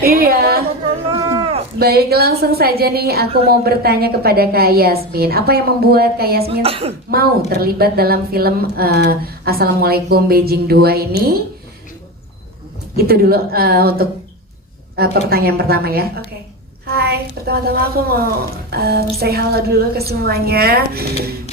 Iya. Baik, langsung saja nih aku mau bertanya kepada Kak Yasmin. Apa yang membuat Kak Yasmin mau terlibat dalam film Assalamualaikum Beijing 2 ini? Itu dulu untuk pertanyaan pertama ya. Oke. Hai, pertama-tama aku mau say halo dulu ke semuanya.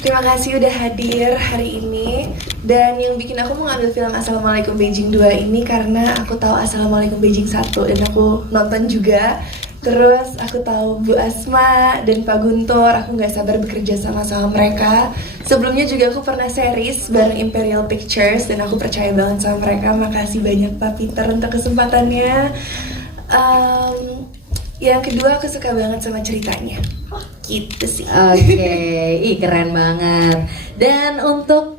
Terima kasih udah hadir hari ini. Dan yang bikin aku mau ngambil film Assalamualaikum Beijing 2 ini karena aku tahu Assalamualaikum Beijing 1 dan aku nonton juga. Terus aku tahu Bu Asma dan Pak Guntur, aku nggak sabar bekerja sama mereka. Sebelumnya juga aku pernah series bareng Imperial Pictures dan aku percaya banget sama mereka. Makasih banyak Pak Peter untuk kesempatannya. Yang kedua aku suka banget sama ceritanya. Gitu sih. Oke, ih keren banget. Dan untuk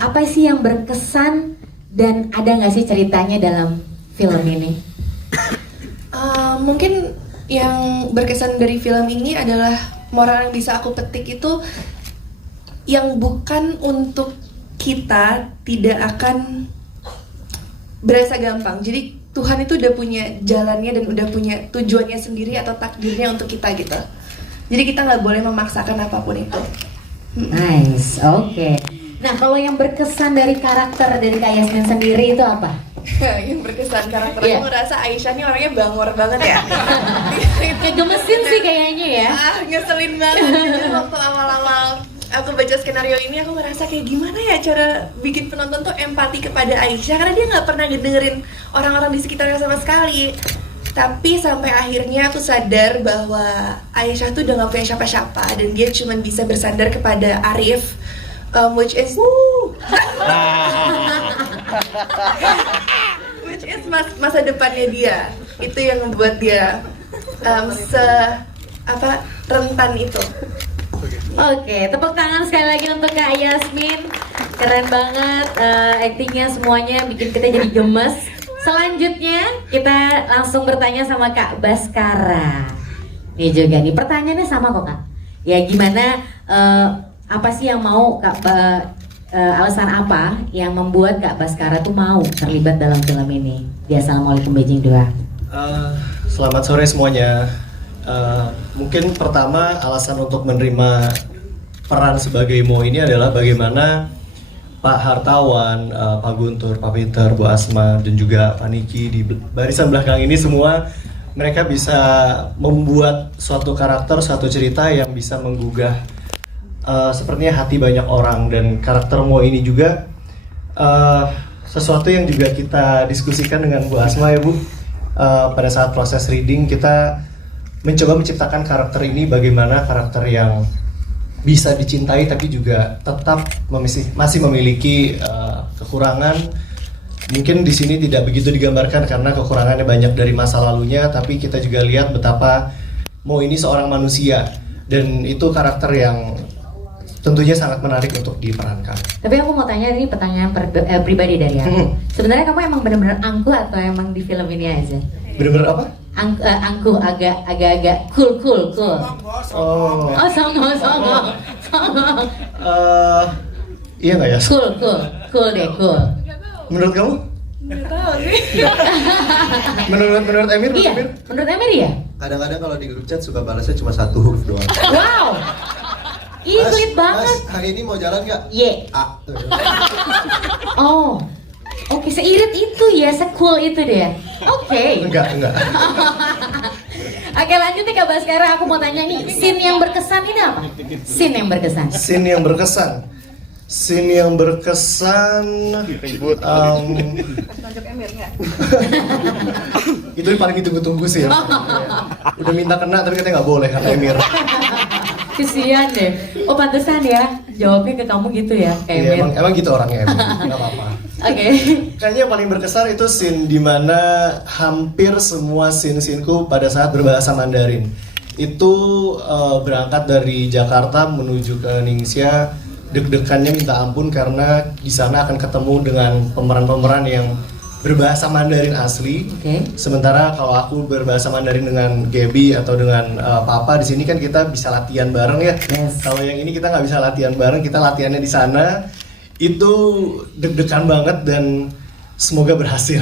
apa sih yang berkesan dan ada nggak sih ceritanya dalam film ini? Mungkin yang berkesan dari film ini adalah moral yang bisa aku petik itu yang bukan untuk kita tidak akan berasa gampang. Jadi Tuhan itu udah punya jalannya dan udah punya tujuannya sendiri atau takdirnya untuk kita gitu. Jadi kita nggak boleh memaksakan apapun itu. Nice, oke. Nah kalau yang berkesan dari karakter dari Kak Yasmin sendiri itu apa? Yang berkesan karakter aku ngerasa Aisyah nih orangnya bangor banget ya. Kegemesin sih kayaknya ya. Ngeselin banget. Jadi waktu awal-awal aku baca skenario ini aku ngerasa kayak gimana ya cara bikin penonton tuh empati kepada Aisyah karena dia nggak pernah dengerin orang-orang di sekitarnya sama sekali. Tapi sampai akhirnya aku sadar bahwa Aisyah tuh udah gak punya siapa-siapa dan dia cuma bisa bersandar kepada Arif, which is masa depannya dia. Itu yang membuat dia rentan itu. Oke, tepuk tangan sekali lagi untuk Kak Yasmin. Keren banget aktingnya semuanya bikin kita jadi gemes. Selanjutnya kita langsung bertanya sama Kak Baskara. Nih juga nih pertanyaannya sama kok Kak. Ya gimana apa sih yang mau Kak alasan apa yang membuat Kak Baskara tuh mau terlibat dalam film ini di Assalamualaikum Beijing 2? Selamat sore semuanya. Mungkin pertama alasan untuk menerima peran sebagai Mo ini adalah bagaimana Pak Hartawan, Pak Guntur, Pak Peter, Bu Asma, dan juga Pak Niki di barisan belakang ini semua mereka bisa membuat suatu karakter, suatu cerita yang bisa menggugah sepertinya hati banyak orang. Dan karakter Mo ini juga sesuatu yang juga kita diskusikan dengan Bu Asma ya Bu. Pada saat proses reading kita mencoba menciptakan karakter ini, bagaimana karakter yang bisa dicintai tapi juga tetap masih memiliki kekurangan. Mungkin di sini tidak begitu digambarkan karena kekurangannya banyak dari masa lalunya, tapi kita juga lihat betapa Mo ini seorang manusia dan itu karakter yang tentunya sangat menarik untuk diperankan. Tapi aku mau tanya ini pertanyaan pribadi dari aku. Sebenarnya kamu emang benar-benar angkuh atau emang di film ini aja? Bener-bener apa? Angkuh agak cool. Oh, songong. iya nggak ya? Cool deh. Menurut kamu? Nggak tahu sih. menurut Emir? Iya, menurut Emir ya? Kadang-kadang kalau di grup chat suka balasnya cuma satu huruf doang. Wow, ih sulit banget. Mas, hari ini mau jalan nggak? Y. A. Oh, oke, seirit itu ya, secool itu deh. Oke. Enggak. Oke, lanjut nih Kak Baskara, aku mau tanya nih, scene yang berkesan ini apa? Scene yang berkesan. Scene yang berkesan itu yang paling ditunggu-tunggu sih ya. Udah minta kena tapi katanya nggak boleh karena Emir. Kesian deh. Oh pantesan ya, jawabnya ke kamu gitu ya, kayak Iya, Emir. emang gitu orangnya, nggak apa-apa. Oke. Kayaknya yang paling berkesan itu scene dimana hampir semua scene-sceneku pada saat berbahasa Mandarin itu berangkat dari Jakarta menuju ke Ningxia, deg-degannya minta ampun karena di sana akan ketemu dengan pemeran-pemeran yang berbahasa Mandarin asli. Sementara kalau aku berbahasa Mandarin dengan Gaby atau dengan Papa di sini kan kita bisa latihan bareng ya. Kalau yang ini kita nggak bisa latihan bareng, kita latihannya di sana. Itu deg-degan banget dan semoga berhasil.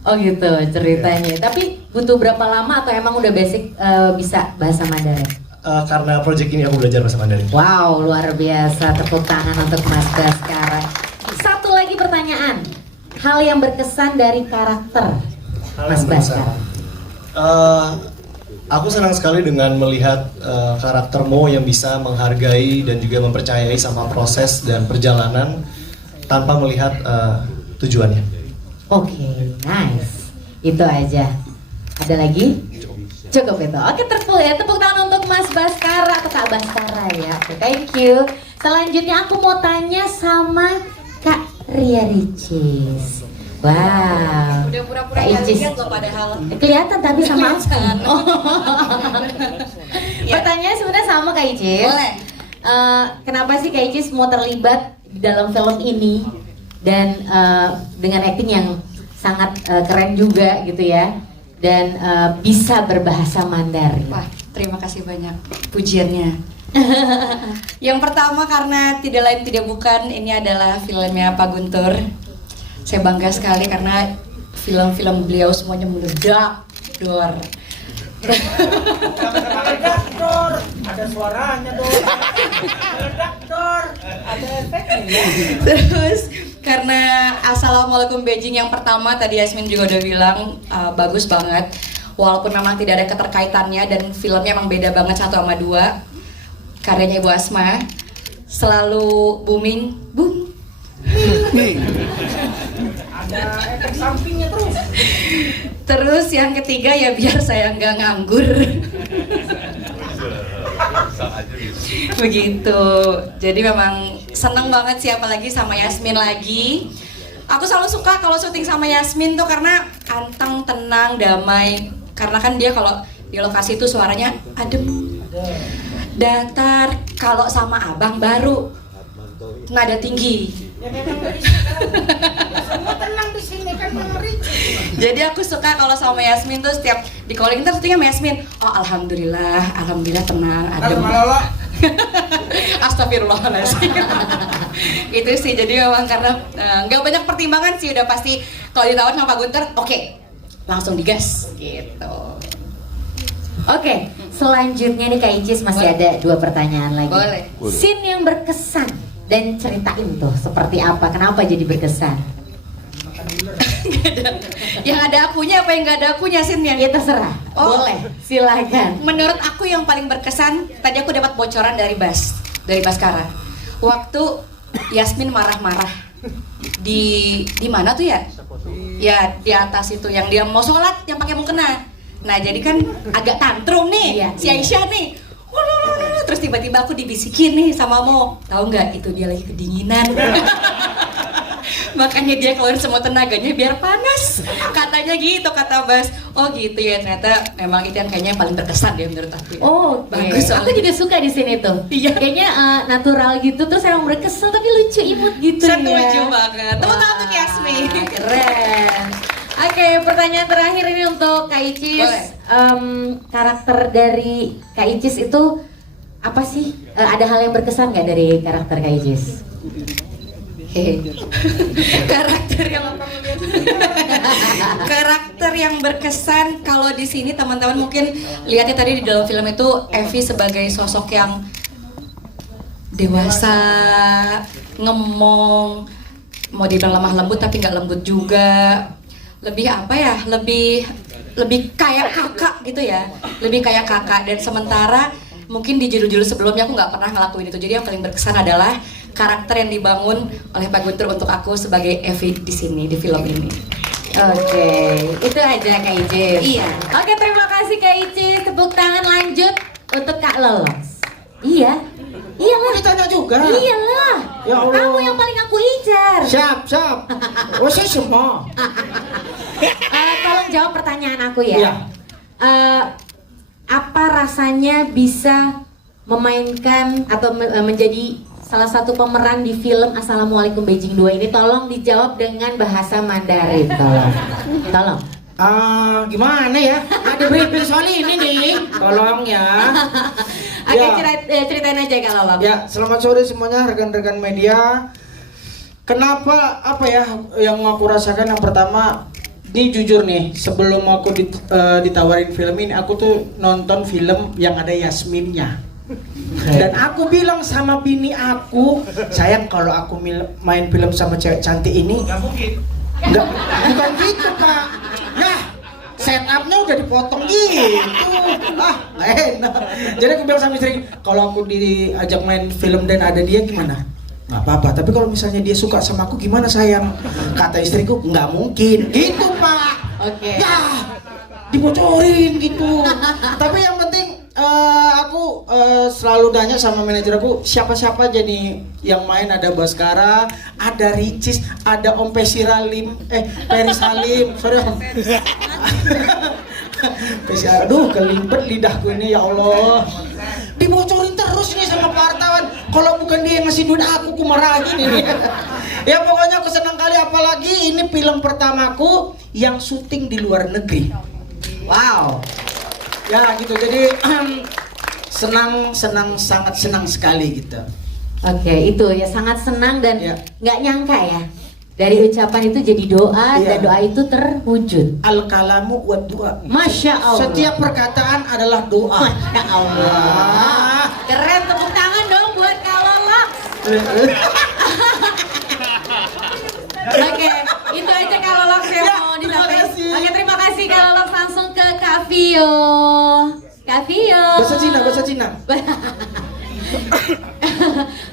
Oh gitu ceritanya. Tapi butuh berapa lama atau emang udah basic bisa bahasa Mandarin? Karena project ini aku belajar bahasa Mandarin. Wow, luar biasa. Tepuk tangan untuk Mas Baskara. Satu lagi pertanyaan. Hal yang berkesan dari karakter Mas Baskara. Aku senang sekali dengan melihat karakter Mo yang bisa menghargai dan juga mempercayai sama proses dan perjalanan tanpa melihat tujuannya. Oke, nice. Itu aja. Ada lagi? Cukup itu. Oke, tepuk tangan untuk Mas Baskara atau Kak Baskara ya. Oke, thank you. Selanjutnya aku mau tanya sama Kak Ria Ricis. Wow. Udah pura-pura Kak nggak Icis. lihat loh padahal. Kelihatan tapi sama aku. Kelihatan. Oh. Iya. Pertanyaan sebenarnya sama Kak Icis. Boleh. Kenapa sih Kak Icis mau terlibat di dalam film ini dan dengan acting yang sangat keren juga gitu ya, dan bisa berbahasa Mandarin? Wah, terima kasih banyak pujiannya. Yang pertama karena tidak lain tidak bukan ini adalah filmnya Pak Guntur. Saya bangga sekali karena film-film beliau semuanya meledak, dor. Redaktor, ada suaranya dong. Redaktor, ada efeknya. Terus karena Assalamualaikum Beijing yang pertama tadi Yasmin juga udah bilang bagus banget. Walaupun memang tidak ada keterkaitannya dan filmnya emang beda banget satu sama dua. Karyanya Ibu Asma selalu booming, boom. Ada efek sampingnya terus. Terus yang ketiga ya biar saya nggak nganggur. Begitu. Jadi memang seneng banget sih apalagi sama Yasmin lagi. Aku selalu suka kalau syuting sama Yasmin tuh karena anteng, tenang, damai. Karena kan dia kalau di lokasi itu suaranya adem, datar. Kalau sama Abang baru nada tinggi. Ya memang dari situ. Semua tenang di sini kan mengerici. Jadi aku suka kalau sama Yasmin tuh setiap di calling terus syutingnya sama Yasmin. Oh alhamdulillah tenang, adem. Astagfirullahaladzim. Itu sih jadi memang karena nggak banyak pertimbangan sih, udah pasti kalau ditawar sama Pak Guntur, oke, langsung digas gitu. Oke, selanjutnya nih Kak Icis masih ada 2 pertanyaan lagi. Boleh. Scene yang berkesan dan ceritain tuh seperti apa, kenapa jadi berkesan? Yang ada akunya apa yang nggak ada akunya scene-nya? Ya terserah, Oh. boleh, silakan. Menurut aku yang paling berkesan, tadi aku dapat bocoran dari Baskara. Waktu Yasmin marah-marah di mana tuh ya? Ya di atas itu yang dia mau sholat yang pakai mukena. Nah jadi kan agak tantrum nih Iya, si Aisyah nih. Terus tiba-tiba aku dibisikin nih sama Mo, tahu nggak itu dia lagi kedinginan. Makanya dia keluarin semua tenaganya biar panas. Katanya gitu kata Bas. Oh gitu ya, ternyata memang itu yang kayaknya yang paling berkesan deh menurut aku. Oh, bagus aku soalnya. juga suka di sini tuh. Iya. Kayaknya natural gitu, terus emang berkesan tapi lucu, imut gitu ya. Setuju banget. Tepuk tangan untuk Yasmin. Keren. Oke, pertanyaan terakhir ini untuk Kak Icis. Boleh. Karakter dari Kak Icis itu apa sih? Ada hal yang berkesan nggak dari karakter Kak Icis? Karakter yang berkesan kalau di sini teman-teman mungkin lihatnya tadi di dalam film itu Evi sebagai sosok yang dewasa, ngemong, mau dibilang lemah lembut tapi nggak lembut juga, lebih apa ya, lebih kayak kakak gitu ya, lebih kayak kakak. Dan sementara mungkin di judul-judul sebelumnya aku nggak pernah ngelakuin itu. Jadi yang paling berkesan adalah karakter yang dibangun oleh Pak Guntur untuk aku sebagai Evi di sini di film ini. Oke, itu aja Kak Icis. Iya. Oke, terima kasih Kak Icis. Tepuk tangan lanjut untuk Kak Lolos. Iya. Iya lah. Ditanya juga. Iya lah. Ya Allah. Kamu yang paling aku incar. Siap. Oh saya semua. Tolong jawab pertanyaan aku ya. Iya. Apa rasanya bisa memainkan atau menjadi salah satu pemeran di film Assalamualaikum Beijing 2 ini? Tolong dijawab dengan bahasa Mandarin, tolong. Gimana ya? Ada briefing soal ini nih. Tolong ya. Oke, Ya. ceritain aja kalau lo. Ya, selamat sore semuanya rekan-rekan media. Kenapa apa ya yang aku rasakan yang pertama Ini jujur nih, sebelum aku ditawarin film ini, aku tuh nonton film yang ada Yasminnya. Dan aku bilang sama bini aku, sayang kalau aku main film sama cewek cantik ini, nggak, bukan gitu Pak. Ya, setupnya udah dipotong gitu. Nggak enak. Jadi aku bilang sama istri, kalau aku diajak main film dan ada dia gimana? Nggak apa-apa, tapi kalau misalnya dia suka sama aku gimana sayang? Kata istriku, nggak mungkin. Gitu Pak. Oke. Ya, dibocorin gitu. Tapi yang penting aku selalu nanya sama manajer aku, siapa-siapa jadi yang main. Ada Baskara, ada Ricis, ada Om Pesiralim, Peris Halim, sorry Om. Pesiralim, aduh kelibet lidahku ini ya Allah. Dibocorin terus nih sama Pak Hartawan. Kalau bukan dia yang ngasih duit aku marahin ini. Ya pokoknya aku senang kali, apalagi ini film pertamaku yang syuting di luar negeri. Wow. Ya gitu, jadi sangat senang sekali gitu. Oke, itu ya sangat senang dan Ya. nggak nyangka ya. Dari ucapan itu jadi doa Ya. dan doa itu terwujud. Al-kalamu wa doa. Masya Allah. Setiap perkataan adalah doa. Masya Allah. Keren, tepuk tangan dong buat Kalolok. Oke, itu aja Kalolok yang Ya, mau terima disampaikan. kasih. Oke, terima kasih Kalolok, langsung ke Kak Vio. Kak Vio. Bahasa Cina.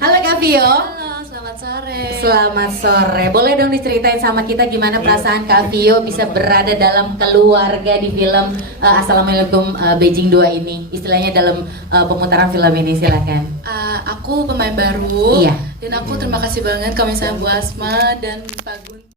Halo Kak Vio. Halo, selamat sore. Selamat sore. Boleh dong diceritain sama kita gimana perasaan Kak Vio bisa berada dalam keluarga di film Assalamualaikum Beijing 2 ini? Istilahnya dalam pemutaran film ini, silakan. Aku pemain baru. Iya. Dan aku terima kasih banget kalau misalnya Bu Asma dan Pak Gun